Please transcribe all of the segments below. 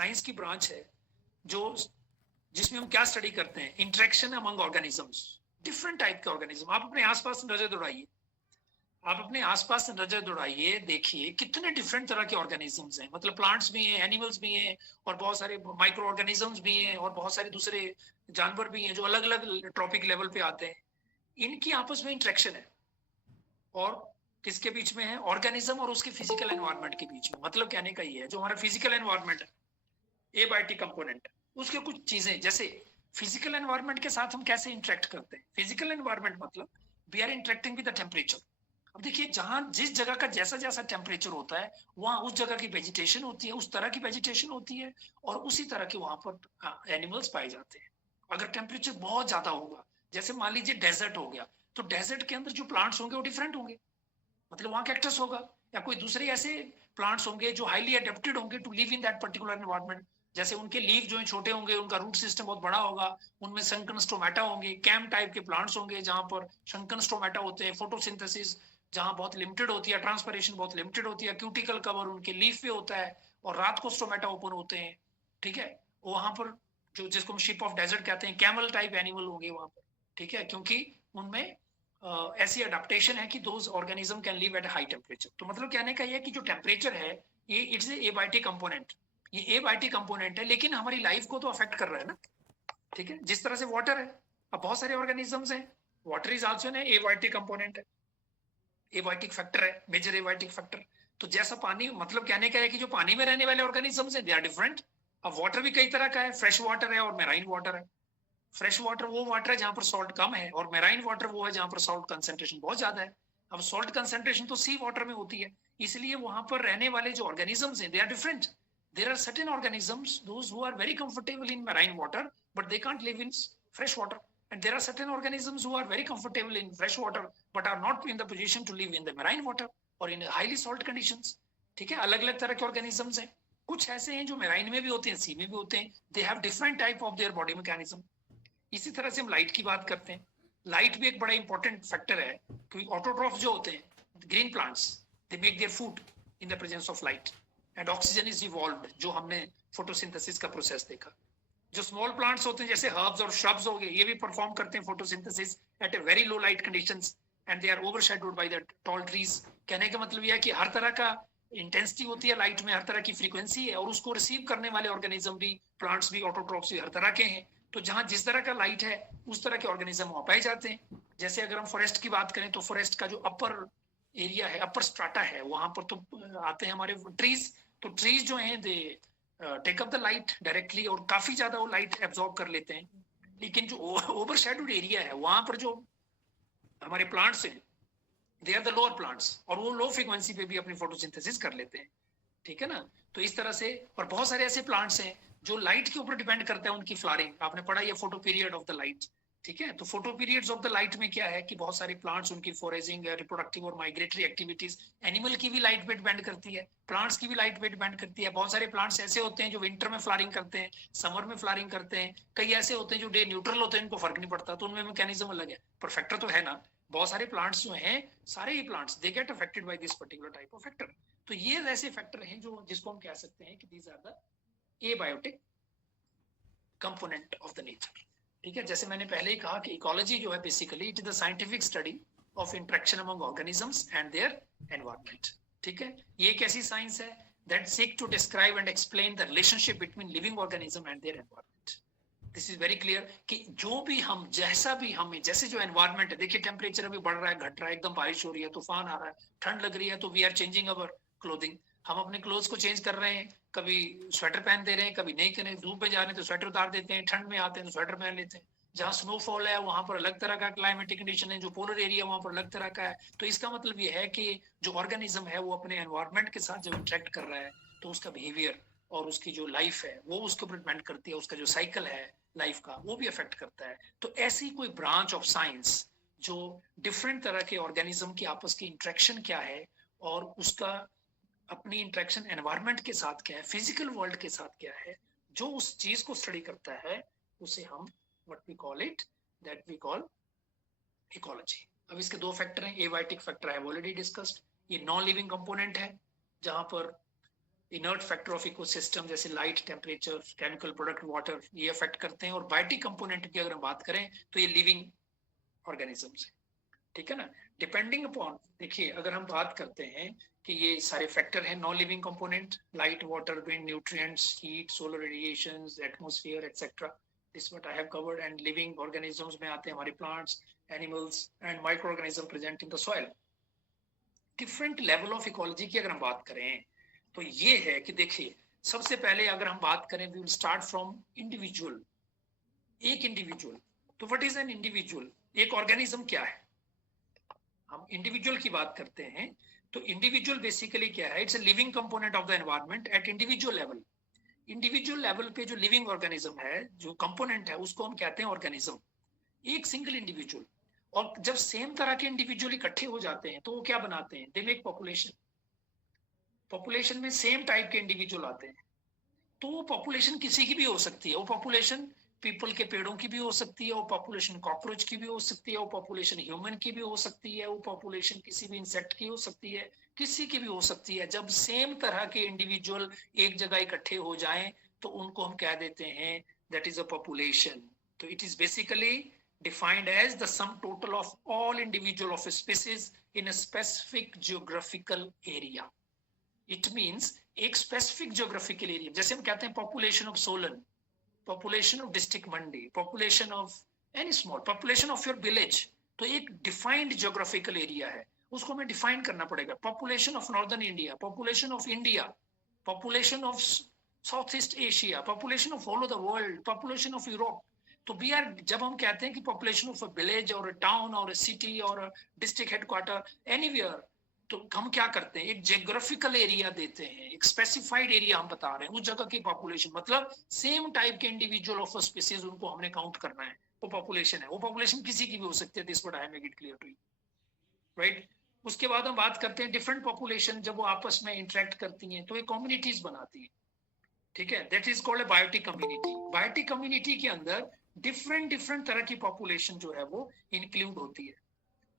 Science की branch है जो जिसमें हम क्या स्टडी करते हैं, interaction among organisms, different type के ऑर्गेनिज्म। आप अपने आसपास नजर दौड़ाइए, आप अपने आसपास से नजर दौड़ाइए, देखिए कितने डिफरेंट तरह के ऑर्गेनिजम्स हैं। मतलब प्लांट्स भी हैं, एनिमल्स भी हैं, और बहुत सारे माइक्रो ऑर्गेनिजम्स भी हैं, और बहुत सारे दूसरे जानवर भी हैं जो अलग अलग ट्रॉपिक लेवल पे आते हैं। इनकी आपस में इंटरेक्शन है, और किसके बीच में है? ऑर्गेनिज्म और उसके फिजिकल एनवायरनमेंट के बीच में। मतलब कहने का ये है, जो हमारा फिजिकल एनवायरनमेंट है, एबायोटिक कंपोनेंट, उसके कुछ चीजें, जैसे फिजिकल एनवायरनमेंट के साथ हम कैसे इंटरेक्ट करते हैं। फिजिकल एनवायरनमेंट मतलब we are interacting with the temperature. अब देखिए, जहां जिस जगह का जैसा जैसा टेम्परेचर होता है, वहां उस जगह की वेजिटेशन होती है, उस तरह की वेजिटेशन होती है, और उसी तरह के वहां पर एनिमल्स पाए जाते हैं। अगर टेम्परेचर बहुत ज्यादा होगा, जैसे मान लीजिए डेजर्ट हो गया, तो डेजर्ट के अंदर जो प्लांट्स होंगे वो डिफरेंट होंगे। मतलब वहां कैक्टस होगा, या कोई दूसरे ऐसे प्लांट्स होंगे जो हाईली अडेप्टेड होंगे to live in that particular environment. जैसे उनके लीव जो है छोटे होंगे, उनका रूट सिस्टम बहुत बड़ा होगा, उनमें संकन स्टोमेटा होंगे, कैम टाइप के प्लांट्स होंगे जहां पर संकन स्टोमेटा होते हैं, फोटोसिंथेसिस जहां बहुत लिमिटेड होती है, ट्रांसपरेशन बहुत लिमिटेड होती है, क्यूटिकल कवर उनके लीफ पे होता है, और रात को स्टोमेटा ओपन होते हैं। ठीक है, वहां पर जो जिसको हम शिप ऑफ डेजर्ट कहते हैं, कैमल टाइप एनिमल होंगे वहां पर। ठीक है, क्योंकि उनमें ऐसी अडेप्टेशन है कि those organism can live at high temperature. तो मतलब कहने का ये है कि जो टेम्परेचर है, ये इट्स एबायोटिक कंपोनेंट, ये एबायोटिक कंपोनेंट है, लेकिन हमारी लाइफ को तो अफेक्ट कर रहा है ना। ठीक है, जिस तरह से वाटर है, अब बहुत सारे ऑर्गेनिजम्स हैं, water is also an abiotic component है, एबायोटिक फैक्टर है, मेजर एबायोटिक फैक्टर। तो जैसा पानी, मतलब कहने का है कि जो पानी में रहने वाले ऑर्गेनिजम्स हैं, दे आर डिफरेंट। अब वाटर भी कई तरह का है, फ्रेश वाटर है और मेराइन वाटर है। फ्रेश वाटर वो वाटर है जहां पर सॉल्ट कम है, और मेराइन वाटर वो है जहां पर सॉल्ट कंसेंट्रेशन बहुत ज्यादा है। अब सॉल्ट कंसेंट्रेशन तो सी वाटर में होती है, इसलिए वहां पर रहने वाले जो ऑर्गेनिजम्स हैं, they are different. There are certain organisms those who are very comfortable in marine water, but they can't live in fresh water, and there are certain organisms who are very comfortable in fresh water but are not in the position to live in the marine water or in highly salt conditions. ठीक है, अलग अलग तरह के organisms हैं। कुछ ऐसे हैं जो मेराइन में भी होते हैं, सी में भी होते हैं, they have different type of their body mechanism. इसी तरह से हम लाइट की बात करते हैं, लाइट भी एक बड़ा इंपॉर्टेंट फैक्टर है, क्योंकि ऑटोट्रॉफ जो होते हैं green plants, they make their food in the presence of light, and oxygen is evolved, जो हमने फोटोसिंथेसिस का प्रोसेस देखा। जो स्मॉल प्लांट्स होते हैं जैसे हर्ब्स और श्रब्स हो गए, ये भी परफॉर्म करते हैं photosynthesis at a very low light conditions, and they are overshadowed by the tall trees. कहने का मतलब यह है कि हर तरह का इंटेंसिटी होती है लाइट में, हर तरह की फ्रीक्वेंसी है, और उसको रिसीव करने वाले ऑर्गेनिज्म भी, प्लांट्स भी, ऑटोट्रॉफ्स भी हर तरह के हैं। तो जहां जिस तरह का लाइट है, उस तरह के ऑर्गेनिज्म वहां पाए जाते हैं। जैसे अगर हम फॉरेस्ट की बात करें, तो फॉरेस्ट का जो अपर एरिया है, अपर स्ट्राटा है, वहां पर तो आते हैं हमारे ट्रीज। तो ट्रीज जो हैं, they take up the light directly, और काफी ज्यादा वो लाइट एब्जॉर्ब कर लेते हैं। लेकिन जो ओवरशैडोड एरिया है, वहां पर जो हमारे प्लांट्स हैं, they are the lower plants, और वो लो फ्रीक्वेंसी पे भी अपनी फोटोसिंथेसिस कर लेते हैं। ठीक है ना। तो इस तरह से, और बहुत सारे ऐसे प्लांट्स हैं जो लाइट के ऊपर डिपेंड करते हैं, उनकी फ्लावरिंग आपने पढ़ा, ये photo period of the light. ठीक है, तो photo periods of the light में क्या है कि बहुत सारे प्लांट्स, उनकी फॉरेजिंग, रिप्रोडक्टिव और माइग्रेटरी एक्टिविटीज, एनिमल की भी लाइट पे डिपेंड करती है, प्लांट्स की भी लाइट पे डिपेंड करती है। बहुत सारे प्लांट्स ऐसे होते हैं जो विंटर में फ्लावरिंग करते हैं, समर में फ्लावरिंग करते हैं, कई ऐसे होते हैं जो डे न्यूट्रल होते हैं, इनको फर्क नहीं पड़ता, तो उनमें मैकेनिज्म अलग है। पर फैक्टर तो है ना, बहुत सारे प्लांट्स जो हैं, सारे ही plants they get affected by this particular type of factor. तो ये ऐसे फैक्टर हैं जो, जिसको हम कह सकते हैं कि these are the abiotic component of the nature. ठीक है, जैसे मैंने पहले ही कहा कि इकोलॉजी जो है, basically it is the scientific study of interaction among organisms and their environment. ठीक है, ये एक ऐसी साइंस है that seek to describe and explain the relationship between living organism and their environment. This is very clear कि जो भी हम, जैसा भी हमें, जैसे जो एनवायरनमेंट है, देखिए टेम्परेचर अभी बढ़ रहा है, घट रहा है, एकदम बारिश हो रही है, तूफान आ रहा है, ठंड लग रही है, तो we are changing our clothing. हम अपने क्लोथ्स को चेंज कर रहे हैं, कभी स्वेटर पहन दे रहे हैं, कभी नहीं कर रहे हैं, धूप में जा रहे हैं तो स्वेटर उतार देते हैं, ठंड में आते हैं तो स्वेटर पहन लेते हैं। जहाँ स्नोफॉल है वहां पर अलग तरह का क्लाइमेटिक कंडीशन है, जो पोलर एरिया वहां पर अलग तरह का है। तो इसका मतलब ये है कि जो ऑर्गेनिज्म है वो अपने एनवायरनमेंट के साथ जब इंटरेक्ट कर रहा है, तो उसका बिहेवियर और उसकी जो लाइफ है वो उसके ऊपर डिपेंड करती है, उसका जो साइकिल है लाइफ का वो भी अफेक्ट करता है। तो ऐसी कोई ब्रांच ऑफ साइंस जो डिफरेंट तरह के ऑर्गेनिज्म की आपस की इंटरेक्शन क्या है, और उसका अपनी इंटरेक्शन एनवायरनमेंट के साथ क्या है, फिजिकल वर्ल्ड के साथ क्या है, जो उस चीज को स्टडी करता है, उसे हम what we call it, that we call ecology. अब इसके दो फैक्टर हैं, एबायोटिक फैक्टर है ऑलरेडी डिस्कस्ड, ये नॉन लिविंग कंपोनेंट है, जहां पर इनर्ट फैक्टर ऑफ इकोसिस्टम जैसे light, temperature, chemical product, water, ये अफेक्ट करते हैं। और बायोटिक कंपोनेंट की अगर हम बात करें तो ये लिविंग ऑर्गेनिजम्स है, ठीक है ना। डिपेंडिंग अपॉन, देखिए अगर हम बात करते हैं कि ये सारे फैक्टर हैं, non living component, light, water, wind, nutrients, heat, solar radiations, atmosphere etcetera, this what I have covered. And living organisms में आते हैं हमारे plants, animals and micro organism present in the soil. Different level of ecology की अगर हम बात करें तो ये है कि देखिए सबसे पहले अगर हम बात करें, we will start from individual. एक इंडिविजुअल, तो व्हाट इज एन इंडिविजुअल? एक ऑर्गेनिज्म क्या है? हम इंडिविजुअल की बात करते हैं तो इंडिविजुअल बेसिकली क्या है? It's a living component of the environment eight individual level. Individual level पे जो लिविंग ऑर्गेनिज्म है, जो कंपोनेंट है, उसको हम कहते हैं ऑर्गेनिज्म, एक सिंगल इंडिविजुअल। और जब सेम तरह के इंडिविजुअल इकट्ठे हो जाते हैं तो वो क्या बनाते हैं? They make population. पॉपुलेशन में सेम टाइप के इंडिविजुअल आते हैं, तो वो पॉपुलेशन किसी की भी हो सकती है। वो पॉपुलेशन पीपल के पेड़ों की भी हो सकती है, वो पॉपुलेशन कॉकरोच की भी हो सकती है, वो पॉपुलेशन ह्यूमन की भी हो सकती है, वो पॉपुलेशन किसी भी इंसेक्ट की हो सकती है, किसी की भी हो सकती है। जब सेम तरह के इंडिविजुअल एक जगह इकट्ठे हो जाएं तो उनको हम कह देते हैं दैट इज अ पॉपुलेशन। तो it is basically defined as the sum total of all individual of a species in a specific geographical area. It means एक specific geographical area, जैसे हम कहते हैं population of Solan, population of district Mandi, population of any small, population of your village, तो एक defined geographical area है, उसको हमें define करना पड़ेगा। population of northern India, population of India, population of Southeast Asia, population of all of the world, population of Europe। तो B are, जब हम कहते हैं कि पॉपुलेशन ऑफ अ विलेज और अ टाउन और अ सिटी और डिस्ट्रिक्ट हेडक्वार्टर एनीवेयर, तो हम क्या करते हैं? एक जियोग्राफिकल एरिया देते हैं, एक स्पेसिफाइड एरिया हम बता रहे हैं, उस जगह की पॉपुलेशन, मतलब सेम टाइप के इंडिविजुअल ऑफ अ स्पीसीज, उनको हमने काउंट करना है, वो पॉपुलेशन है। वो पॉपुलेशन किसी की भी हो सकती है, this what I make it clear to you, right. उसके बाद हम बात करते हैं डिफरेंट पॉपुलेशन जब वो आपस में इंटरेक्ट करती हैं तो ये कम्युनिटीज बनाती है, ठीक है। That is called a biotic community. Biotic community के अंदर डिफरेंट तरह की पॉपुलेशन जो है वो इंक्लूड होती है।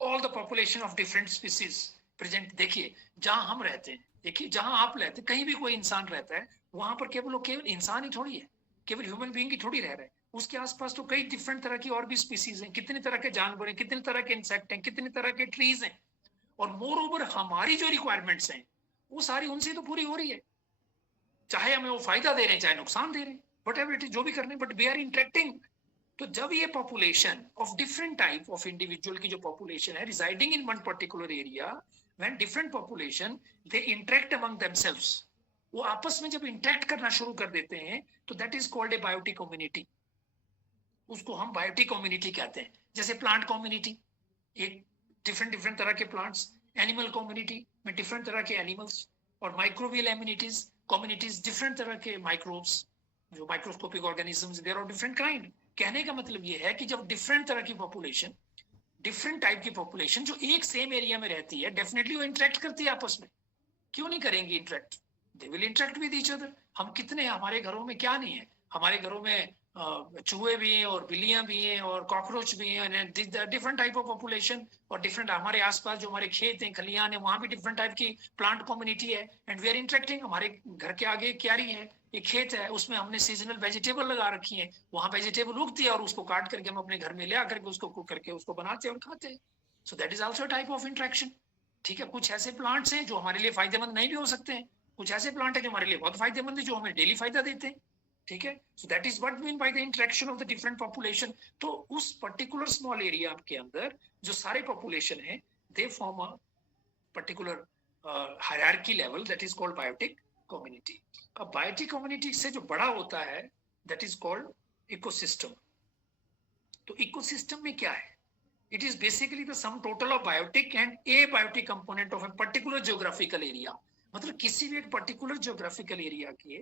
All the population of different species present. देखिए जहां हम रहते हैं, देखिए जहां आप रहते हैं, कहीं भी कोई इंसान रहता है, वहां पर केवल इंसान ही थोड़ी है, केवल ह्यूमन बीइंग ही थोड़ी रह रहे हैं। उसके आसपास तो कई डिफरेंट तरह की और भी स्पीसीज हैं, कितने तरह के जानवर हैं, कितने तरह के इंसेक्ट हैं, कितने तरह के ट्रीज हैं। और मोर ओवर हमारी जो रिक्वायरमेंट्स हैं वो सारी उनसे तो पूरी हो रही है, चाहे हमें वो फायदा दे रहे हैं चाहे नुकसान दे रहे हैं, वट एवर इट इज, जो भी कर रहे हैं, बट वी आर इंटरेक्टिंग। तो जब ये population of different type of individual की जो पॉपुलेशन है residing in one particular area, when different population they interact among themselves, वो आपस में जब इंटरेक्ट करना शुरू कर देते हैं तो that is called a biotic community. उसको हम बायोटिक कम्युनिटी कहते हैं। जैसे प्लांट कम्युनिटी, एक डिफरेंट तरह के प्लांट्स, एनिमल कम्युनिटी में डिफरेंट तरह के एनिमल्स, और माइक्रोबियल एम्यूनिटीज कम्युनिटीज, डिफरेंट तरह के माइक्रोब्स, जो microscopic organisms, there are different kind. कहने का मतलब ये है कि जब डिफरेंट तरह की पॉपुलेशन, डिफरेंट टाइप की पॉपुलेशन जो एक सेम एरिया में रहती है, डेफिनेटली वो इंटरेक्ट करती है आपस में। क्यों नहीं करेंगी interact? They will interact with each other. हम कितने, हमारे घरों में क्या नहीं है, हमारे घरों में चूहे भी हैं और बिल्लियां भी हैं और कॉकरोच भी हैं, डिफरेंट टाइप ऑफ पॉपुलेशन। और डिफरेंट हमारे आसपास जो हमारे खेत हैं, खलियान है, वहां भी डिफरेंट टाइप की प्लांट कम्युनिटी है, एंड वी आर इंटरेक्टिंग। हमारे घर के आगे क्यारी है, एक खेत है, उसमें हमने सीजनल वेजिटेबल लगा रखी है, वहां वेजिटेबल उगती है और उसको काट करके हम अपने घर में ले आकर के उसको कुक करके उसको बनाते हैं और खाते हैं। So that is also type of interaction, ठीक है। कुछ ऐसे प्लांट्स हैं जो हमारे लिए फायदेमंद नहीं भी हो सकते हैं, कुछ ऐसे प्लांट है जो हमारे लिए बहुत फायदेमंद है, जो हमें डेली फायदा देते हैं, ठीक है। So that is what mean by the interaction of the different population. तो उस पर्टिकुलर स्मॉल एरिया के अंदर जो सारे पॉपुलेशन है, they form a particular hierarchy level, that is called biotic community. अब बायोटिक कम्युनिटी से जो बड़ा होता है दैट इज कॉल्ड इकोसिस्टम। तो इकोसिस्टम में क्या है? It is basically the sum total of biotic and abiotic component of a particular geographical area। मतलब किसी भी एक पर्टिकुलर जियोग्राफिकल एरिया के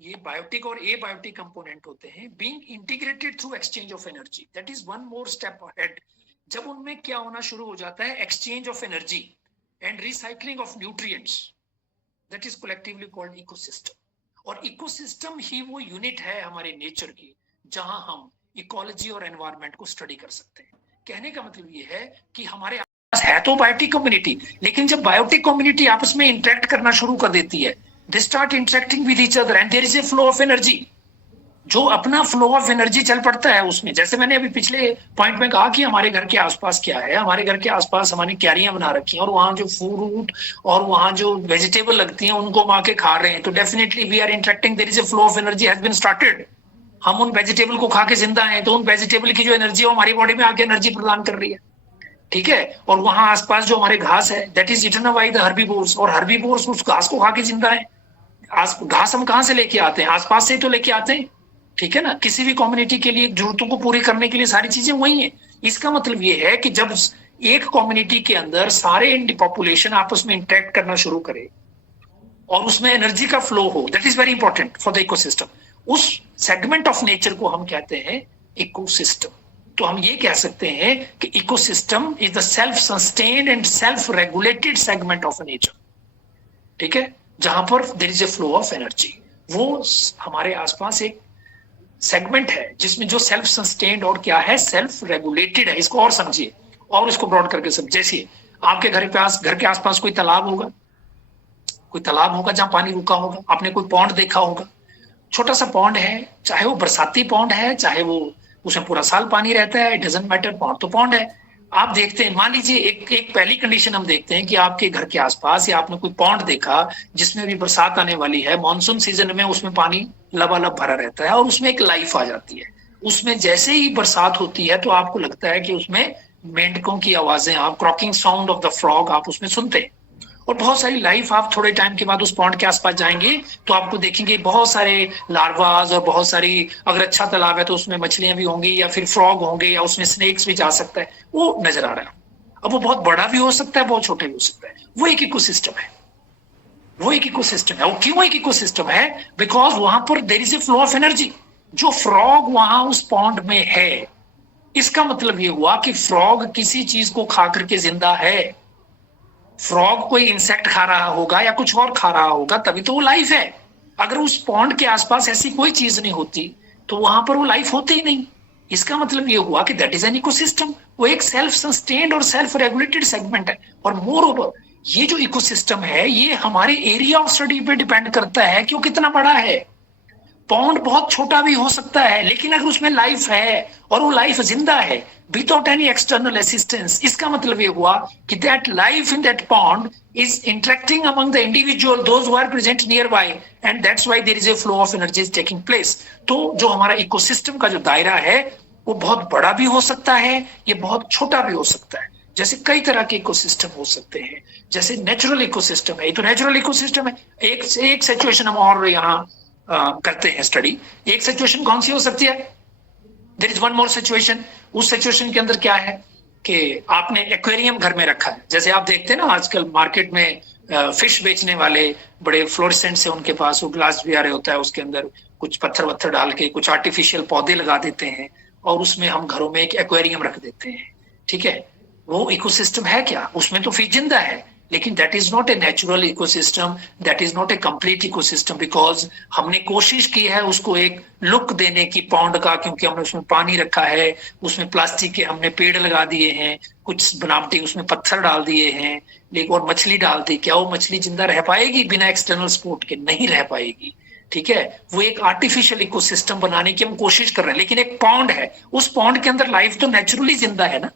ये बायोटिक और एबायोटिक कंपोनेंट होते हैं, being integrated through exchange of energy. That is one more step ahead. जब उनमें क्या होना शुरू हो जाता है? Exchange of energy and recycling of nutrients, that is collectively called ecosystem. और इकोसिस्टम ही वो यूनिट है हमारे नेचर की जहां हम इकोलॉजी और एनवायरनमेंट को स्टडी कर सकते हैं। कहने का मतलब ये है कि हमारे पास है तो बायोटिक कम्युनिटी, लेकिन जब बायोटिक कम्युनिटी आपस में इंटरेक्ट करना शुरू कर देती है, they start interacting with each other and there is a flow of energy, जो अपना फ्लो ऑफ एनर्जी चल पड़ता है उसमें। जैसे मैंने अभी पिछले पॉइंट में कहा कि हमारे घर के आसपास क्या है, हमारे घर के आसपास हमारी क्यारियां बना रखी हैं और वहां जो फ्रूट और वहां जो वेजिटेबल लगती हैं उनको वहां के खा रहे हैं, तो definitely we are interacting, there is a flow of energy has been started. हम उन वेजिटेबल को खा के जिंदा हैं, तो उन वेजिटेबल की जो एनर्जी है हमारी बॉडी में आके एनर्जी प्रदान कर रही है, ठीक है। और वहां आसपास जो हमारे घास है that is eaten by the herbivores, और हर्बीवोर्स उस घास को खा के जिंदा है। घास हम कहाँ से लेके आते हैं? आसपास से तो लेके आते हैं, ठीक है ना। किसी भी कम्युनिटी के लिए जरूरतों को पूरी करने के लिए सारी चीजें वही है। इसका मतलब ये है कि जब एक कम्युनिटी के अंदर सारे पॉपुलेशन आपस में इंटरेक्ट करना शुरू करे और उसमें एनर्जी का फ्लो हो, that is very important for the ecosystem. उस सेगमेंट ऑफ नेचर को हम कहते हैं इकोसिस्टम। तो हम ये कह सकते हैं कि ecosystem is the self sustained and self regulated segment of nature, ठीक है, जहां पर there is a flow of energy. वो हमारे आसपास एक सेगमेंट है जिसमें जो सेल्फ सस्टेन्ड और क्या है, सेल्फ रेगुलेटेड है। इसको और समझिए और इसको ब्रॉड करके समझिए। जैसे आपके घर के आसपास कोई तालाब होगा, जहां पानी रुका होगा। आपने कोई पॉन्ड देखा होगा, छोटा सा पॉन्ड है, चाहे वो बरसाती पॉन्ड है, चाहे वो उसमें पूरा साल पानी रहता है, इट डजंट मैटर, पॉन्ड तो पॉन्ड है। आप देखते हैं, मान लीजिए एक पहली कंडीशन हम देखते हैं कि आपके घर के आसपास या आपने कोई पॉन्ड देखा जिसमें भी बरसात आने वाली है, मॉनसून सीजन में उसमें पानी लबालब भरा रहता है और उसमें एक लाइफ आ जाती है। उसमें जैसे ही बरसात होती है तो आपको लगता है कि उसमें मेंढकों की आवाजें, आप croaking sound of the frog आप उसमें सुनते हैं, और बहुत सारी लाइफ। आप थोड़े टाइम के बाद उस पॉन्ड के आसपास जाएंगे तो आपको देखेंगे बहुत सारे लार्वास और बहुत सारी, अगर अच्छा तालाब है तो उसमें मछलियां भी होंगी या फिर फ्रॉग होंगे या उसमें स्नेक्स भी जा सकता है, वो नजर आ रहा है। अब वो बहुत बड़ा भी हो सकता है, बहुत छोटा भी हो सकता है। वो एक इकोसिस्टम है, वो क्यों एक इकोसिस्टम है? बिकॉज वहां पर there is a flow of energy. जो फ्रॉग वहां उस पॉन्ड में है, इसका मतलब ये हुआ कि फ्रॉग किसी चीज को खा करके जिंदा है। फ्रॉग कोई इंसेक्ट खा रहा होगा या कुछ और खा रहा होगा, तभी तो वो लाइफ है। अगर उस पॉन्ड के आसपास ऐसी कोई चीज नहीं होती तो वहां पर वो लाइफ होती ही नहीं। इसका मतलब ये हुआ कि दैट इज एन इकोसिस्टम। वो एक सेल्फ सस्टेन्ड और सेल्फ रेगुलेटेड सेगमेंट है। और मोर ओवर, ये जो इकोसिस्टम है ये हमारे एरिया ऑफ स्टडी पे डिपेंड करता है कि वो कितना बड़ा है। पॉन्ड बहुत छोटा भी हो सकता है, लेकिन अगर उसमें लाइफ है और वो लाइफ जिंदा है विदाउट एनी एक्सटर्नल असिस्टेंस, इसका मतलब ये हुआ कि that life in that pond is interacting among the individual, those who are present nearby, and that's why there is a flow of energy is taking place. तो जो हमारा ecosystem का जो दायरा है वो बहुत बड़ा भी हो सकता है, ये बहुत छोटा भी हो सकता है। जैसे कई तरह के इकोसिस्टम हो सकते हैं, जैसे नेचुरल इकोसिस्टम है, ये तो नेचुरल इकोसिस्टम है। एक सिचुएशन हम और यहाँ करते हैं स्टडी। एक सिचुएशन कौन सी हो सकती है? There is one more situation. उस सिचुएशन के अंदर क्या है कि आपने एक्वेरियम घर में रखा है। जैसे आप देखते हैं ना आजकल मार्केट में फिश बेचने वाले बड़े फ्लोरेसेंट से उनके पास वो ग्लास भी आ रहे होता है, उसके अंदर कुछ पत्थर वत्थर डाल के कुछ आर्टिफिशियल पौधे लगा देते हैं और उसमें हम घरों में एक एक्वेरियम रख देते हैं, ठीक है। वो इकोसिस्टम है क्या? उसमें तो फिश जिंदा है, लेकिन that is not a natural ecosystem, that is not a complete ecosystem, because हमने कोशिश की है उसको एक लुक देने की पॉन्ड का, क्योंकि हमने उसमें पानी रखा है, उसमें प्लास्टिक के हमने पेड़ लगा दिए हैं, कुछ बनावटी उसमें पत्थर डाल दिए हैं, लेकिन और मछली डाल दी। क्या वो मछली जिंदा रह पाएगी बिना एक्सटर्नल सपोर्ट के? नहीं रह पाएगी, ठीक है। वो एक आर्टिफिशियल इकोसिस्टम बनाने की हम कोशिश कर रहे हैं, लेकिन एक पॉन्ड है, उस पॉन्ड के अंदर लाइफ तो नेचुरली जिंदा है ना,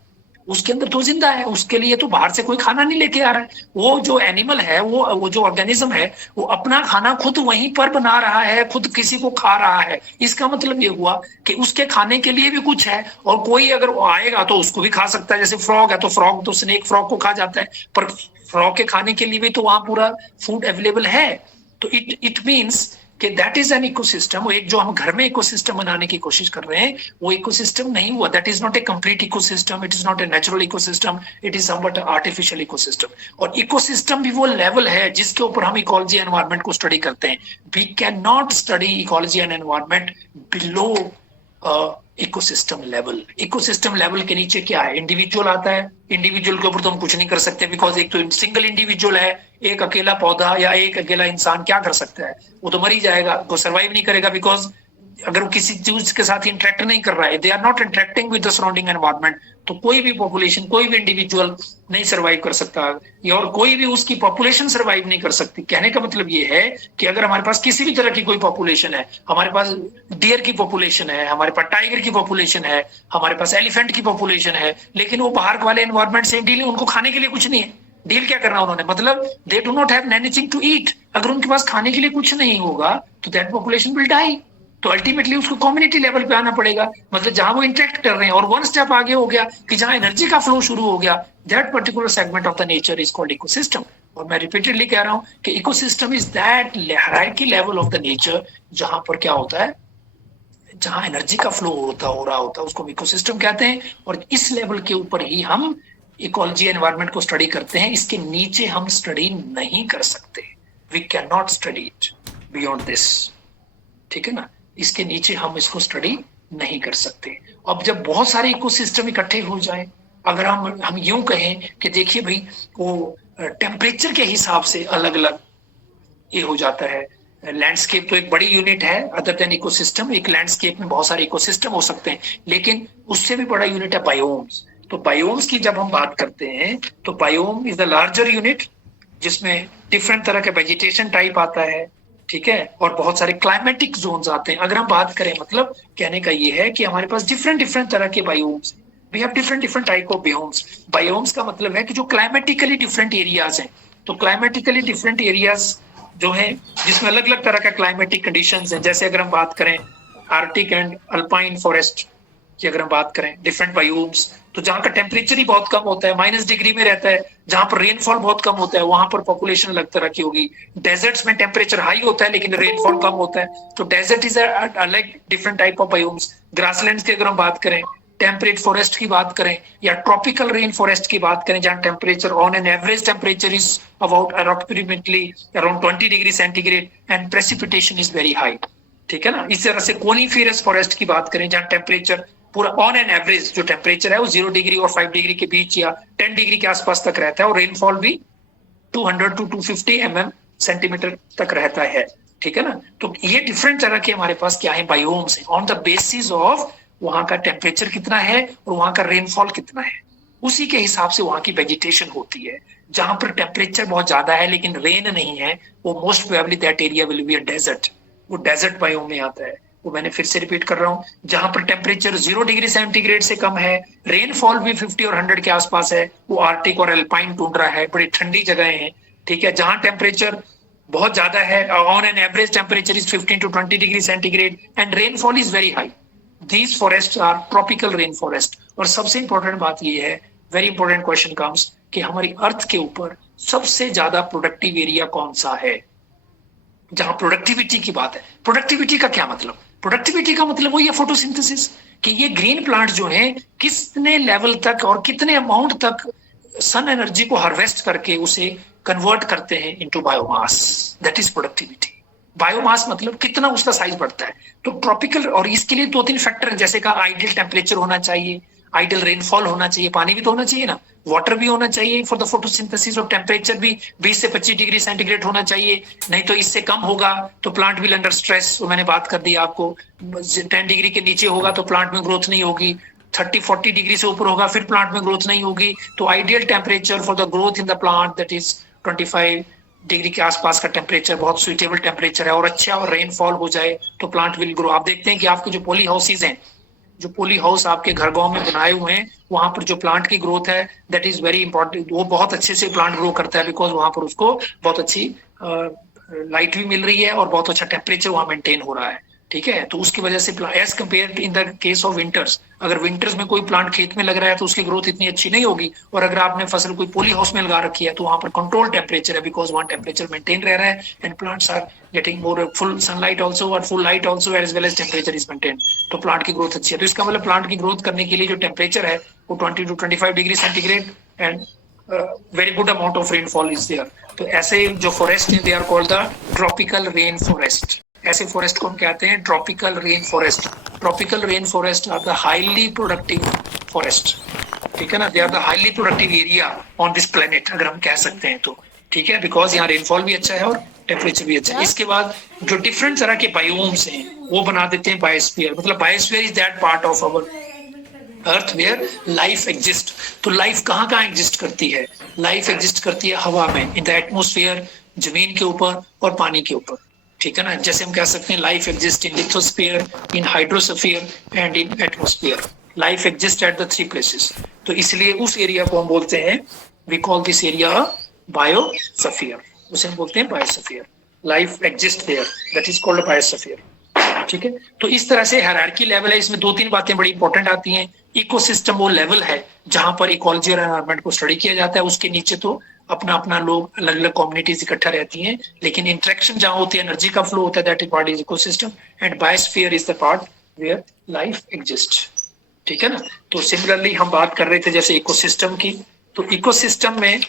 उसके अंदर तो जिंदा है। उसके लिए तो बाहर से कोई खाना नहीं लेके आ रहा है। वो जो एनिमल है, वो जो ऑर्गेनिज्म है, वो अपना खाना खुद वहीं पर बना रहा है, खुद किसी को खा रहा है। इसका मतलब ये हुआ कि उसके खाने के लिए भी कुछ है, और कोई अगर वो आएगा तो उसको भी खा सकता है। जैसे फ्रॉग है तो फ्रॉग तो स्नेक फ्रॉग को खा जाता है, पर फ्रॉग के खाने के लिए भी तो वहां पूरा फूड अवेलेबल है। तो इट मीन्स कि दैट इज एन इकोसिस्टम। वो एक जो हम घर में इकोसिस्टम बनाने की कोशिश कर रहे हैं वो इकोसिस्टम नहीं हुआ। That is not a complete ecosystem, it is not a natural ecosystem, it is somewhat artificial ecosystem. और इकोसिस्टम भी वो लेवल है जिसके ऊपर हम इकोलॉजी एनवायरनमेंट को स्टडी करते हैं। We can not study ecology and environment below ecosystem level. Ecosystem level के नीचे क्या है? इंडिविजुअल आता है। इंडिविजुअल के ऊपर तो हम कुछ नहीं कर सकते, बिकॉज एक तो सिंगल इंडिविजुअल है, एक अकेला पौधा या एक अकेला इंसान क्या कर सकता है? वो तो मर ही जाएगा, वो सर्वाइव नहीं करेगा, बिकॉज अगर वो किसी चीज के साथ इंटरेक्ट नहीं कर रहा है, they are not interacting with the surrounding environment, तो कोई भी पॉपुलेशन, कोई भी इंडिविजुअल नहीं सर्वाइव कर सकता, और कोई भी उसकी पॉपुलेशन सर्वाइव नहीं कर सकती। कहने का मतलब ये है कि अगर हमारे पास किसी भी तरह की कोई पॉपुलेशन है, हमारे पास डियर की पॉपुलेशन है, हमारे पास टाइगर की पॉपुलेशन है, हमारे पास एलिफेंट की पॉपुलेशन है, लेकिन वो बाहर वाले एनवायरमेंट से डील, उनको खाने के लिए कुछ नहीं है, डील क्या करना उन्होंने, मतलब they do not have anything to eat. अगर उनके पास खाने के लिए कुछ नहीं होगा तो दैट पॉपुलेशन विल डाई। तो अल्टीमेटली उसको कम्युनिटी लेवल पे आना पड़ेगा, मतलब जहां वो इंटरेक्ट कर रहे हैं, और वन स्टेप आगे हो गया कि जहां एनर्जी का फ्लो शुरू हो गया, that particular segment of the nature is called ecosystem. और मैं रिपीटेडली कह रहा हूं कि ecosystem is that hierarchy level of the nature जहां पर क्या होता है, जहां एनर्जी का फ्लो हो रहा होता है, उसको इकोसिस्टम कहते हैं। और इस लेवल के ऊपर ही हम इकोलॉजी एनवायरनमेंट को स्टडी करते हैं, इसके नीचे हम स्टडी नहीं कर सकते, we can not study it beyond this, ठीक है ना, इसके नीचे हम इसको स्टडी नहीं कर सकते। अब जब बहुत सारे इकोसिस्टम इकट्ठे हो जाए, अगर हम यूं कहें कि देखिए भाई, वो टेम्परेचर के हिसाब से अलग अलग ये हो जाता है। लैंडस्केप तो एक बड़ी यूनिट है, अदर देन इकोसिस्टम, एक लैंडस्केप में बहुत सारे इकोसिस्टम हो सकते हैं, लेकिन उससे भी बड़ा यूनिट है बायोम्स। तो बायोम्स की जब हम बात करते हैं तो biome is the larger unit, जिसमें डिफरेंट तरह के वेजिटेशन टाइप आता है, ठीक है, और बहुत सारे क्लाइमेटिक जोन्स आते हैं। अगर हम बात करें, मतलब कहने का ये है कि हमारे पास डिफरेंट डिफरेंट तरह के biomes, we have different different type of biomes. Biomes का मतलब है कि जो क्लाइमेटिकली डिफरेंट एरियाज हैं, तो क्लाइमेटिकली डिफरेंट एरियाज जो है जिसमें अलग अलग तरह का क्लाइमेटिक कंडीशंस हैं, जैसे अगर हम बात करें आर्टिक एंड अल्पाइन फॉरेस्ट की, अगर हम बात करें डिफरेंट बायोम्स, तो जहां का टेम्परेचर ही बहुत कम होता है, -डिग्री में रहता है, जहां पर रेनफॉल बहुत कम होता है, वहां पर पॉपुलेशन अलग तरह की होगी। डेजर्ट्स में टेम्परेचर हाई होता है लेकिन रेनफॉल कम होता है, तो डेजर्ट इज अलग different type of biomes. Grasslands की अगर हम बात करें, टेम्परेट फॉरेस्ट की बात करें, या ट्रॉपिकल रेन फॉरेस्ट की बात करें, जहां temperature on an average temperature is about approximately around 20 degree centigrade and precipitation is very high, ठीक है ना। इस तरह से कोनिफेरस फॉरेस्ट की बात करें, जहां टेम्परेचर पूरा ऑन एन एवरेज जो टेम्परेचर है वो 0 डिग्री और 5 डिग्री के बीच या 10 डिग्री के आसपास तक रहता है, और रेनफॉल भी 200 to 250 mm सेंटीमीटर तक रहता है, ठीक है ना। तो ये डिफरेंट तरह के हमारे पास क्या है, बायोम्स है, ऑन द बेसिस ऑफ वहां का टेम्परेचर कितना है और वहां का रेनफॉल कितना है, उसी के हिसाब से वहां की वेजिटेशन होती है। जहां पर टेम्परेचर बहुत ज्यादा है लेकिन रेन नहीं है, वो most probably that area will be a desert, वो डेजर्ट बायोम में आता है। वो मैंने फिर से रिपीट कर रहा हूँ, जहां पर टेम्परेचर 0 डिग्री सेंटीग्रेड से कम है, रेनफॉल भी 50 और 100 के आसपास है, वो आर्टिक और अल्पाइन टुंड्रा है, बड़ी ठंडी जगह है, ठीक है। जहां टेम्परेचर बहुत ज्यादा है, on an average temperature is 15 to 20 degree centigrade and rainfall is very high, these forest are tropical rain forest. और सबसे इंपॉर्टेंट बात ये है, वेरी इंपॉर्टेंट क्वेश्चन कम्स, कि हमारी अर्थ के ऊपर सबसे ज्यादा प्रोडक्टिव एरिया कौन सा है, जहां प्रोडक्टिविटी की बात है। प्रोडक्टिविटी का क्या मतलब, प्रोडक्टिविटी का मतलब वही है फोटोसिंथेसिस, कि ये ग्रीन प्लांट जो है कितने लेवल तक और कितने अमाउंट तक सन एनर्जी को हार्वेस्ट करके उसे कन्वर्ट करते हैं into biomass, that is productivity. Biomass मतलब कितना उसका साइज बढ़ता है। तो ट्रॉपिकल, और इसके लिए 2-3 फैक्टर है, जैसे कहा आइडियल टेम्परेचर होना चाहिए, आइडियल रेनफॉल होना चाहिए, पानी भी तो होना चाहिए ना, वाटर भी होना चाहिए फॉर द फोटोसिंथेसिस, और टेम्परेचर भी 20 से 25 डिग्री सेंटीग्रेड होना चाहिए, नहीं तो इससे कम होगा तो प्लांट विल अंडर स्ट्रेस। मैंने बात कर दी आपको, 10 डिग्री के नीचे होगा तो प्लांट में ग्रोथ नहीं होगी, 30-40 डिग्री से ऊपर होगा फिर प्लांट में ग्रोथ नहीं होगी। तो ideal temperature for the growth in the plant that is 25 degree के आसपास का टेम्परेचर बहुत सुइटेबल टेम्परेचर है, और अच्छा और रेनफॉल हो जाए तो प्लांट विल ग्रो। आप देखते हैं कि आपके जो पॉली हाउसेज हैं, जो पॉली हाउस आपके घर गांव में बनाए हुए हैं, वहां पर जो प्लांट की ग्रोथ है दैट इज वेरी इंपॉर्टेंट, वो बहुत अच्छे से प्लांट ग्रो करता है, बिकॉज वहां पर उसको बहुत अच्छी लाइट भी मिल रही है और बहुत अच्छा टेम्परेचर वहां मेंटेन हो रहा है, ठीक है। तो उसकी वजह से as compare in the case of winters, अगर विंटर्स में कोई प्लांट खेत में लग रहा है तो उसकी ग्रोथ इतनी अच्छी नहीं होगी, और अगर आपने फसल कोई पॉली हाउस में लगा रखी है तो वहां पर कंट्रोल टेम्परेचर है, बिकॉज वहां टेम्परेचर मेंटेन रह रहा है and plants are getting more full sunlight also और full light also as well as temperature is maintain, तो प्लांट की ग्रोथ अच्छी है। तो इसका मतलब प्लांट की ग्रोथ करने के लिए जो टेम्परेचर है वो 20 to 25 degree centigrade and very good amount of rainfall is there. तो ऐसे जो फॉरेस्ट है they are called the tropical rain forest. ऐसे फॉरेस्ट को हम कहते हैं tropical rain forest. Tropical rain forest are the highly productive forest, ठीक है ना, they are the highly productive area on this planet, अगर हम कह सकते हैं तो, ठीक है, बिकॉज यहाँ रेनफॉल भी अच्छा है और टेम्परेचर भी अच्छा। इसके बाद जो डिफरेंट तरह के बायोम्स हैं वो बना देते हैं बायोस्फीयर। मतलब biosphere is that part of our earth where life exist. तो लाइफ कहाँ कहाँ एग्जिस्ट करती है? लाइफ एग्जिस्ट करती है हवा में, इन द एटमोस्फियर, जमीन के ऊपर और पानी के ऊपर, ठीक है ना। जैसे हम कह सकते हैं life exist in lithosphere, in hydrosphere and in atmosphere. Life exist at the 3 places. तो इसलिए उस एरिया को हम बोलते हैं, we call this area biosphere, उसे हम बोलते हैं biosphere. Life exist there, that is called biosphere, ठीक है। तो इस तरह से हायरार्की लेवल है, इसमें 2-3 बातें बड़ी इंपॉर्टेंट आती हैं। इकोसिस्टम वो लेवल है जहां पर इकोलॉजी और एनवायरनमेंट को स्टडी किया जाता है। उसके नीचे तो अपना अपना लोग अलग अलग कम्युनिटीज इकट्ठा रहती हैं, लेकिन इंटरेक्शन जहां होती है, एनर्जी का फ्लो होता है, that is what is ecosystem. And biosphere is the part where life exist, ठीक है ना। तो सिमिलरली हम बात कर रहे थे जैसे इकोसिस्टम की, तो इकोसिस्टम में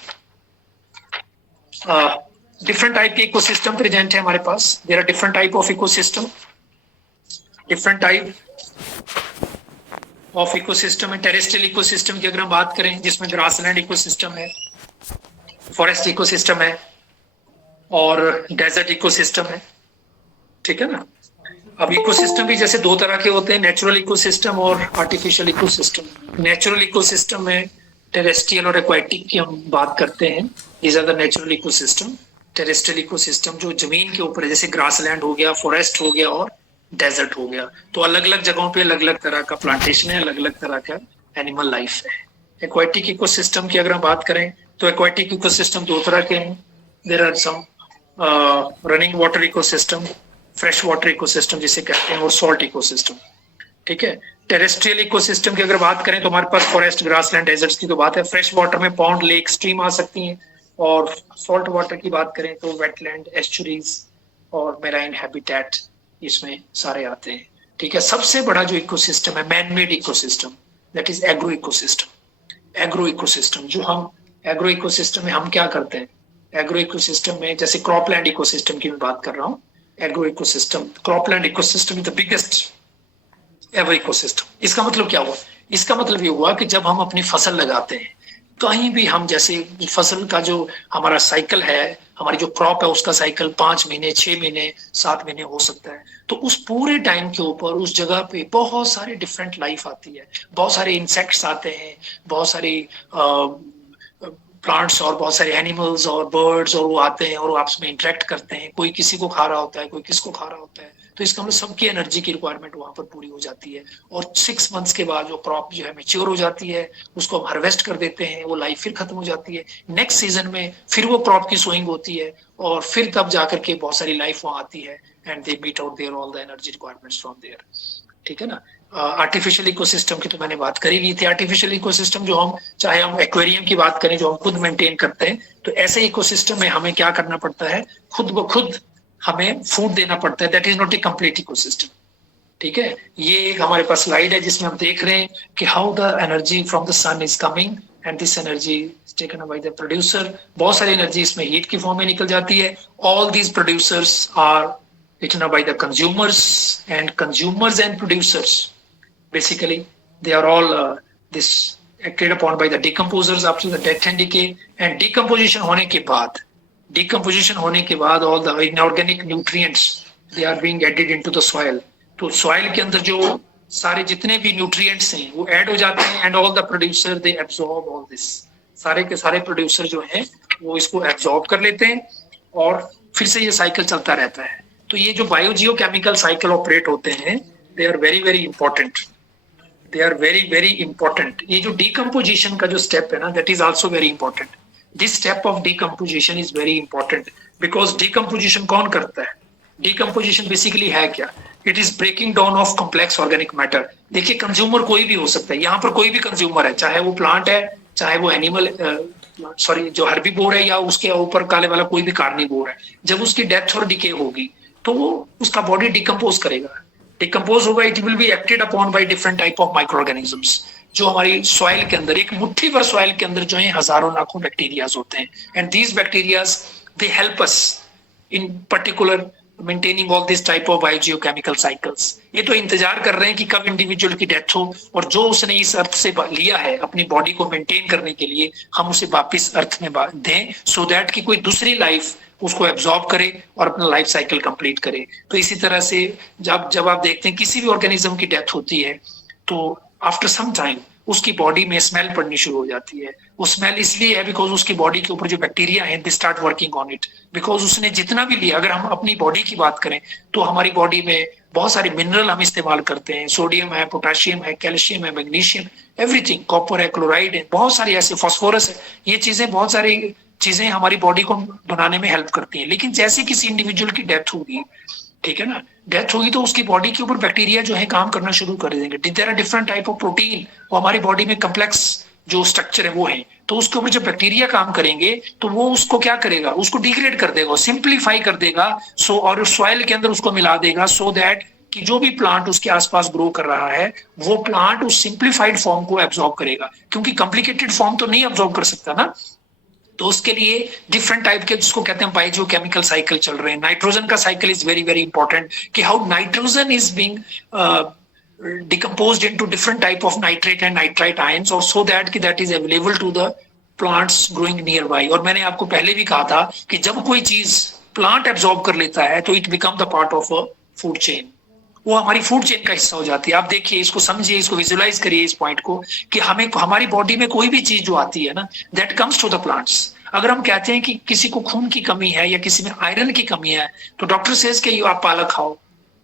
डिफरेंट टाइप के इकोसिस्टम प्रेजेंट है हमारे पास। There are different type of ecosystem, different type of ecosystem है। टेरेस्ट्रियल इकोसिस्टम की अगर हम बात करें, जिसमें ग्रासलैंड इकोसिस्टम है, फॉरेस्ट इकोसिस्टम है और डेजर्ट इकोसिस्टम है, ठीक है ना। अब इकोसिस्टम भी जैसे 2 तरह के होते हैं, नेचुरल इकोसिस्टम और आर्टिफिशियल इकोसिस्टम। नेचुरल इकोसिस्टम में टेरेस्ट्रियल और एक्वाटिक की हम बात करते हैं, these are the natural ecosystem. Terrestrial ecosystem जो जमीन के ऊपर है, जैसे ग्रासलैंड हो गया, फॉरेस्ट हो गया और डेजर्ट हो गया। तो अलग अलग जगहों पे अलग अलग तरह का प्लांटेशन है, अलग अलग तरह का एनिमल लाइफ है। एक्वाटिक इकोसिस्टम की अगर हम बात करें तो एक्वाटिक इकोसिस्टम 2 तरह के हैं। There are some running water ecosystem, fresh water ecosystem जिसे कहते हैं, और सॉल्ट इकोसिस्टम, ठीक है। टेरेस्ट्रियल इकोसिस्टम की अगर बात करें तो हमारे पास फॉरेस्ट, ग्रासलैंड, डेजर्ट्स की तो बात है। फ्रेश वाटर में पॉन्ड, लेक, स्ट्रीम आ सकती हैं, और सॉल्ट वाटर की बात करें तो वेटलैंड, एस्चुरीज और मेराइन हैबिटेट इसमें सारे आते हैं, ठीक है। सबसे बड़ा जो इकोसिस्टम है man made ecosystem, that is agro ecosystem. Agro ecosystem जो हम एग्रो इकोसिस्टम में हम क्या करते हैं, एग्रो इकोसिस्टम में जैसे क्रॉपलैंड इकोसिस्टम की मैं बात कर रहा हूँ। Agro ecosystem, cropland ecosystem is the biggest ever ecosystem. इसका मतलब क्या हुआ? इसका मतलब ये हुआ कि जब हम अपनी फसल लगाते हैं, कहीं भी हम जैसे फसल का जो हमारा साइकिल है, हमारी जो क्रॉप है उसका साइकिल 5 महीने, 6 महीने, 7 महीने हो सकता है। तो उस पूरे टाइम के ऊपर उस जगह पे बहुत सारे डिफरेंट लाइफ आती है, बहुत सारे इंसेक्ट्स आते हैं, बहुत सारी प्लांट्स और बहुत सारे एनिमल्स और बर्ड्स, और वो आते हैं और वो आपस में इंटरेक्ट करते हैं। कोई किसी को खा रहा होता है, कोई किसको खा रहा होता है। तो इसका मतलब सबकी एनर्जी की रिक्वायरमेंट वहां पर पूरी हो जाती है। और 6 मंथ्स के बाद जो क्रॉप जो है मैच्योर हो जाती है, उसको हम हार्वेस्ट कर देते हैं, वो लाइफ फिर खत्म हो जाती है। नेक्स्ट सीजन में फिर वो क्रॉप की सोइंग होती है, और फिर तब जाकर के बहुत सारी लाइफ वहां आती है, and they meet out their all the energy requirements from there, ठीक है ना। आर्टिफिशियल इकोसिस्टम की तो मैंने बात करी ली थी। आर्टिफिशियल इकोसिस्टम जो हम, चाहे हम एक्वेरियम की बात करें जो हम खुद मेंटेन करते हैं, तो ऐसे इकोसिस्टम में हमें क्या करना पड़ता है, खुद ब खुद हमें फूड देना पड़ता है। That is not a complete ecosystem, ठीक है। ये एक हमारे पास स्लाइड है जिसमें हम देख रहे हैं कि how the energy from the sun is coming and this energy is taken by the producer. बहुत सारी एनर्जी इसमें हीट की फॉर्म में निकल जाती है। All these producers are eaten up by the consumers, and consumers and producers basically they are all this acted upon by the decomposers after the death and decay. And decomposition होने के बाद all the inorganic nutrients they are being added into the soil. तो soil के अंदर जो सारे जितने भी nutrients हैं वो add हो जाते हैं, and all the producer they absorb all this. सारे के सारे producer जो हैं वो इसको absorb कर लेते हैं, और फिर से ये साइकिल चलता रहता है। तो ये जो बायोजियोकेमिकल साइकिल ऑपरेट होते हैं, they are very very important, they are very very important. ये जो डिकम्पोजिशन का जो स्टेप है ना, that is also very important. This step of decomposition is very important, because decomposition कौन करता है? डिकम्पोजिशन बेसिकली है क्या? It is breaking down of complex organic matter. देखिए, कंज्यूमर कोई भी हो सकता है, यहाँ पर कोई भी कंज्यूमर है, चाहे वो प्लांट है, चाहे वो एनिमल सॉरी जो हर्बीवोर है, या उसके ऊपर काले वाला कोई भी कार्निवोर है। जब उसकी डेथ और डिके होगी तो वो उसका बॉडी डिकम्पोज करेगा, डिकम्पोज होगा, it will be acted upon by different type of micro organisms. जो हमारी सॉइल के अंदर, एक मुट्ठी भर सॉइल के अंदर जो है हजारों लाखों बैक्टीरियाज होते हैं, and these bacterias they help us in particular maintaining all this type of biogeochemical cycles. ये तो इंतजार कर रहे हैं कि कब इंडिविजुअल की डेथ हो, और जो उसने इस अर्थ से लिया है अपनी बॉडी को मेंटेन करने के लिए, हम उसे वापस अर्थ में दें, सो दैट कि कोई दूसरी लाइफ उसको एब्जॉर्ब करे और अपना लाइफ साइकिल कंप्लीट करे। तो इसी तरह से जब आप देखते हैं किसी भी ऑर्गेनिज्म की डेथ होती है तो आफ्टर सम टाइम उसकी बॉडी में स्मेल पड़नी शुरू हो जाती है। वो स्मेल इसलिए है बिकॉज उसकी बॉडी के ऊपर जो बैक्टीरिया है they start working on it, because उसने जितना भी लिया, अगर हम अपनी बॉडी की बात करें तो हमारी बॉडी में बहुत सारे मिनरल हम इस्तेमाल करते हैं, सोडियम है, पोटेशियम है, कैल्शियम है, मैग्नीशियम, एवरीथिंग, कॉपर है, क्लोराइड है, बहुत सारी ऐसे, फास्फोरस है, ये चीजें, बहुत सारी चीजें हमारी बॉडी को बनाने में हेल्प करती हैं। लेकिन जैसे किसी इंडिविजुअल की डेथ होगी, ठीक है ना, डेथ होगी तो उसकी बॉडी के ऊपर बैक्टीरिया जो है काम करना शुरू कर देंगे। There are different type of protein, वो हमारी बॉडी में कम्प्लेक्स जो स्ट्रक्चर है वो है, तो उसके ऊपर जब बैक्टीरिया काम करेंगे तो वो उसको क्या करेगा, उसको डिग्रेड कर देगा, सिंप्लीफाई कर देगा, सो और सॉइल के अंदर उसको मिला देगा, सो दैट कि जो भी प्लांट उसके आसपास ग्रो कर रहा है वो प्लांट उस सिंप्लीफाइड फॉर्म को एब्जॉर्ब करेगा, क्योंकि कॉम्प्लिकेटेड फॉर्म तो नहीं एब्जॉर्ब कर सकता ना। तो उसके लिए डिफरेंट टाइप के जिसको कहते हैं बायोकेमिकल साइकिल चल रहे हैं। नाइट्रोजन का cycle is very very important, कि how nitrogen is being decomposed into different type of nitrate and nitrite ions, or so that is available to the plants growing nearby। और मैंने आपको पहले भी कहा था कि जब कोई चीज प्लांट एब्जॉर्ब कर लेता है तो it become the part of a food chain, वो हमारी फूड चेन का हिस्सा हो जाती है। आप देखिए, इसको समझिए, इसको विजुलाइज करिए इस पॉइंट को, कि हमें हमारी बॉडी में कोई भी चीज जो आती है ना, that comes to the plants. अगर हम कहते हैं कि किसी को खून की कमी है या किसी में आयरन की कमी है तो डॉक्टर सेज कि आप पालक खाओ,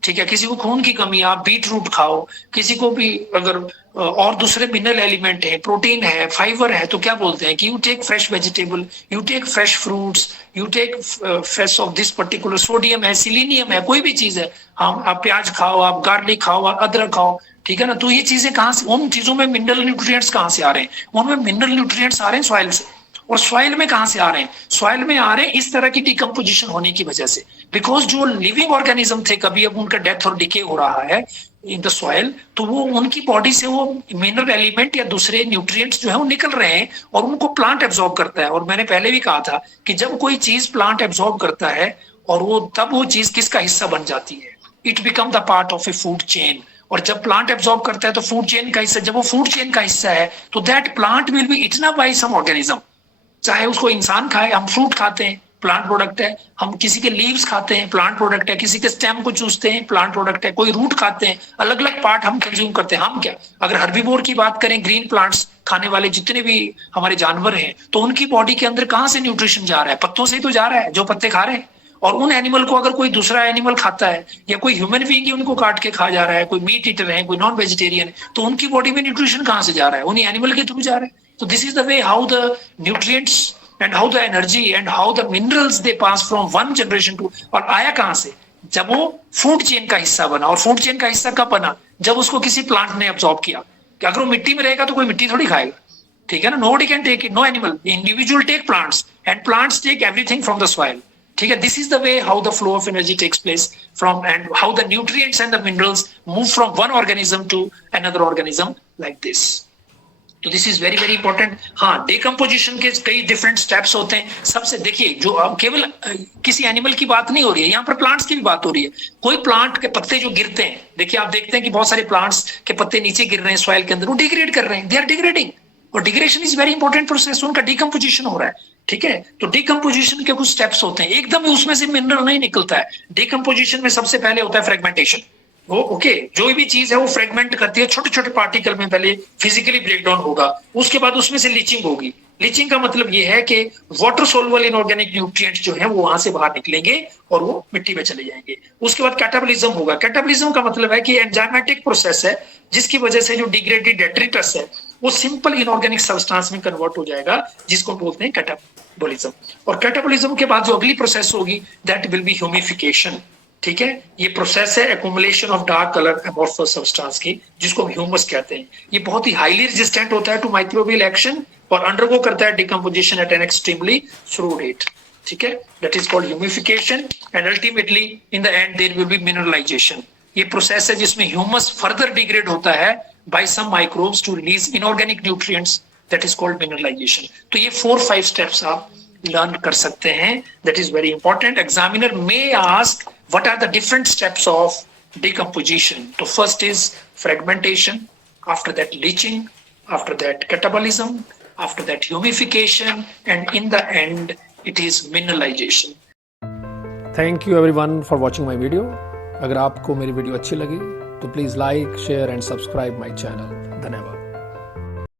ठीक है। किसी को खून की कमी है आप बीट रूट खाओ, किसी को भी अगर और दूसरे मिनरल एलिमेंट है, प्रोटीन है, फाइबर है, तो क्या बोलते हैं कि you take fresh vegetable, you take fresh fruits, you take fresh of this particular, sodium है, सिलीनियम है, कोई भी चीज है, हम आप प्याज खाओ, आप गार्लिक खाओ, आप अदरक खाओ, ठीक है ना। तो ये चीजें कहाँ से, उन चीजों में मिनरल न्यूट्रिएंट्स कहाँ से आ रहे हैं, उनमें मिनरल न्यूट्रिएंट्स आ रहे हैं सॉइल से। और सॉइल में कहां से आ रहे हैं, सॉइल में आ रहे हैं इस तरह की डिकम्पोजिशन होने की वजह से, बिकॉज जो लिविंग ऑर्गेनिज्म थे कभी, अब उनका डेथ और डिके हो रहा है इन द सॉइल, तो वो उनकी बॉडी से वो मिनरल एलिमेंट या दूसरे न्यूट्रिएंट्स जो है वो निकल रहे हैं और उनको प्लांट एब्जॉर्ब करता है। और मैंने पहले भी कहा था कि जब कोई चीज प्लांट एब्जॉर्ब करता है और वो तब वो चीज किसका हिस्सा बन जाती है, it become the part of A food chain. और जब प्लांट एब्जॉर्ब करता है तो फूड चेन का हिस्सा, जब वो फूड चेन का हिस्सा है तो that plant will be eaten up by some organism. चाहे उसको इंसान खाए, हम फ्रूट खाते हैं, प्लांट प्रोडक्ट है, हम किसी के लीव्स खाते हैं, प्लांट प्रोडक्ट है, किसी के स्टेम को चूसते हैं, प्लांट प्रोडक्ट है, कोई रूट खाते हैं, अलग अलग पार्ट हम कंज्यूम करते हैं। हम क्या, अगर हर्बीवोर की बात करें, ग्रीन प्लांट्स खाने वाले जितने भी हमारे जानवर हैं, तो उनकी बॉडी के अंदर कहाँ से न्यूट्रिशन जा रहा है, पत्तों से ही तो जा रहा है, जो पत्ते खा रहे हैं। और उन एनिमल को अगर कोई दूसरा एनिमल खाता है या कोई ह्यूमन बीइंग ही उनको काट के खा जा रहा है, कोई मीट ईटर है, कोई नॉन वेजिटेरियन है, तो उनकी बॉडी में न्यूट्रिशन कहाँ से जा रहा है, उन्हीं एनिमल के थ्रू जा रहा है। तो this is the way how the nutrients and how the energy and how the minerals they pass from one generation to, और आया कहां से, जब वो फूड चेन का हिस्सा बना। और फूड चेन का हिस्सा कब बना, जब उसको किसी प्लांट ने एब्जॉर्ब किया। कि अगर वो मिट्टी में रहेगा तो कोई मिट्टी थोड़ी खाएगा, ठीक है ना, nobody can take it, no animal, individual take plants and plants take everything from the soil, ठीक है। This is the way how the flow of energy takes place from, and how the nutrients and the minerals move from one organism to another organism like this. तो this is very very important. हाँ, decomposition के कई different steps होते हैं। सबसे देखिए, जो केवल किसी एनिमल की बात नहीं हो रही है, यहाँ पर प्लांट्स की भी बात हो रही है। कोई प्लांट के पत्ते जो गिरते हैं, देखिए आप देखते हैं कि बहुत सारे प्लांट्स के पत्ते नीचे गिर रहे हैं सॉइल के अंदर, वो डिग्रेड कर रहे हैं, दे आर डिग्रेडिंग। और degradation is very important process, उनका डिकम्पोजिशन हो रहा है, ठीक है। तो डिकम्पोजिशन के कुछ स्टेप्स होते हैं, एकदम उसमें से मिनरल नहीं निकलता है। डिकम्पोजिशन में सबसे पहले होता है फ्रेगमेंटेशन। वो ओके, जो भी चीज है वो फ्रेगमेंट करती है, छोटे छोटे पार्टिकल में पहले फिजिकली ब्रेकडाउन होगा, उसके बाद उसमें से लीचिंग होगी। लीचिंग का मतलब ये है कि वाटर सोल्युबल इनऑर्गेनिक न्यूट्रिएंट्स जो है वो वहां से बाहर निकलेंगे और वो मिट्टी में चले जाएंगे। उसके बाद कैटाबॉलिज्म होगा। कैटाबॉलिज्म का मतलब है कि एंजाइमेटिक प्रोसेस है जिसकी वजह से जो डिग्रेडेड डेट्रिटस है वो सिंपल इनऑर्गेनिक सब्सटेंस में कन्वर्ट हो जाएगा, जिसको बोलते हैं कैटाबॉलिज्म। और कैटाबॉलिज्म के बाद जो अगली प्रोसेस होगी दैट विल बी ह्यूमिफिकेशन, ठीक है। ये प्रोसेस है accumulation of dark colour amorphous substance की, जिसको ह्यूमस कहते हैं। ये बहुत ही हाईली रेजिस्टेंट होता है टू माइक्रोबियल एक्शन और अंडरगो करता है decomposition at an extremely slow rate, ठीक है। That is called humification and ultimately in the end there will be mineralization. ये प्रोसेस है जिसमें ह्यूमस फर्दर डिग्रेड होता है by some microbes to release inorganic nutrients, that is called mineralization. तो ये 4-5 steps आप लर्न कर सकते हैं, that is very important. Examiner may ask what are the different steps of decomposition. So first is fragmentation, after that leaching, after that catabolism, after that humification, and in the end it is mineralization. Thank you everyone for watching my video. अगर आपको मेरी video अच्छी लगी तो please like share and subscribe my channel. धन्यवाद।